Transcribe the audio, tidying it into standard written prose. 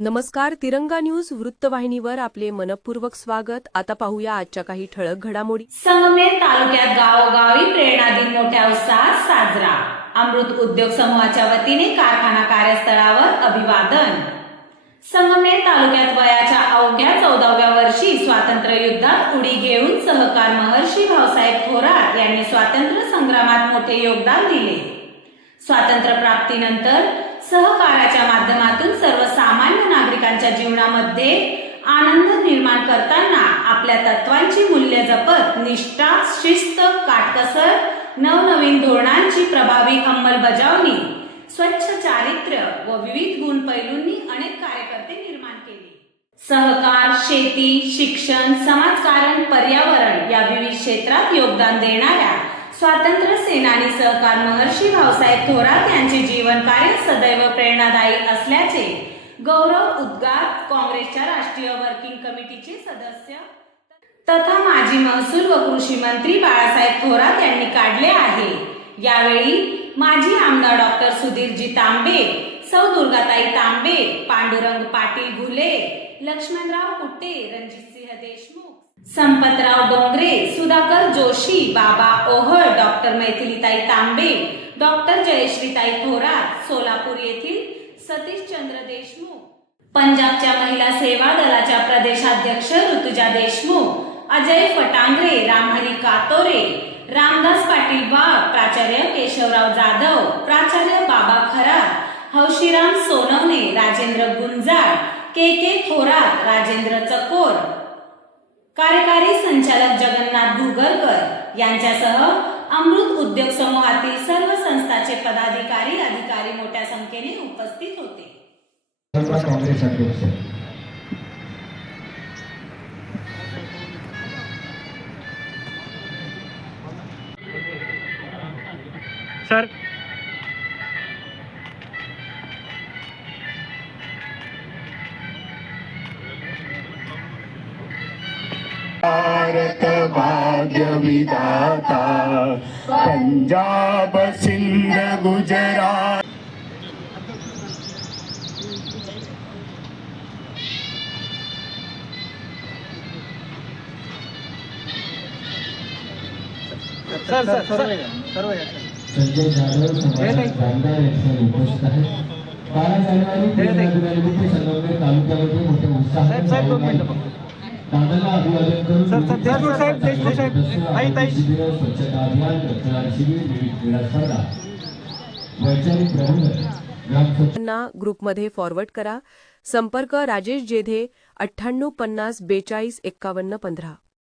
नमस्कार. तिरंगा न्यूज वृत्तवाहिनीवर आपले मनपूर्वक स्वागत. आता पाहूया आजच्या काही ठळक घडामोडी. संगमनेर तालुक्यात गावोगावी प्रेरणा दिन मोठ्या उत्साहात साजरा. अमृत उद्योग समूहाच्या वतीने कारखाना कार्यस्थळावर अभिवादन. संगमनेर तालुक्यात वयाच्या अवघ्या 14व्या वर्षी स्वातंत्र्य युद्धात उडी घेऊन सहकार महर्षी भाऊसाहेब थोरात यांनी स्वातंत्र्य संग्रामात मोठे योगदान दिले. स्वातंत्र्य प्राप्तीनंतर सहकाराच्या माध्यमातून सर्वसामान्य नागरिकांच्या जीवनामध्ये आनंद निर्माण करताना आपल्या तत्वांची मूल्य जपत निष्ठा, शिस्त, काटकसर, नवनवीन धोरणांची प्रभावी अंमलबजावणी, स्वच्छ चारित्र्य व विविध गुण पैलूंनी अनेक कार्यकर्ते निर्माण केले. सहकार, शेती, शिक्षण, समाजकारण, पर्यावरण या विविध क्षेत्रात योगदान देणाऱ्या स्वातंत्र्य सेनानी सहकार महर्षी भाऊसाहेब थोरात यांचे जीवन कार्य सदैव प्रेरणादायी असल्याचे गौरव उद्गार काँग्रेसच्या राष्ट्रीय वर्किंग कमिटीचे सदस्य तथा माजी महसूल व कृषी मंत्री बाळासाहेब थोरात यांनी काढले आहे. यावेळी माजी आमदार डॉक्टर सुधीरजी तांबे, सौ दुर्गाताई तांबे, पांडुरंग पाटील घुले, लक्ष्मणराव कुट्टे, रणजितसिंह देशमुख, संपतराव डोंगरे, सुधाकर जोशी, बाबा ओहळ, डॉक्टर मैथिलीताई तांबे, डॉक्टर जयश्रीताई थोरात, सोलापूर येथील सतीशचंद्र देशमुख, पंजाबच्या महिला सेवा दलाच्या प्रदेशाध्यक्ष ऋतुजा देशमुख, अजय फटांगरे, रामहरी कातोरे, रामदास पाटील बाग, प्राचार्य केशवराव जाधव, प्राचार्य बाबा खरात, हौशीराम सोनवणे, राजेंद्र गुंजाळ, के थोरात, राजेंद्र चकोर, कार्यकारी संचालक जगन्नाथ भुगरकर यांच्यासह अमृत उद्योग समूहातील सर्व संस्थांचे पदाधिकारी अधिकारी मोठ्या संख्येने उपस्थित होते. सर भारत भाग्य विधाता, पंजाब सिंध गुजरात. संजय जाधव समाजात कामगार यांचा उपस्थित आहे. 12 जानेवारी संगमनेर तालुक्यामध्ये मोठ्या उत्साहात दादाला अभिवादन करून स्वच्छता अभियान, रक्तदान शिबिर, विविध क्रीडा स्पर्धा, वैचारिक प्रबंधन ग्रुपमध्ये फॉरवर्ड करा. संपर्क राजेश जेधे 98 50 42 51 15.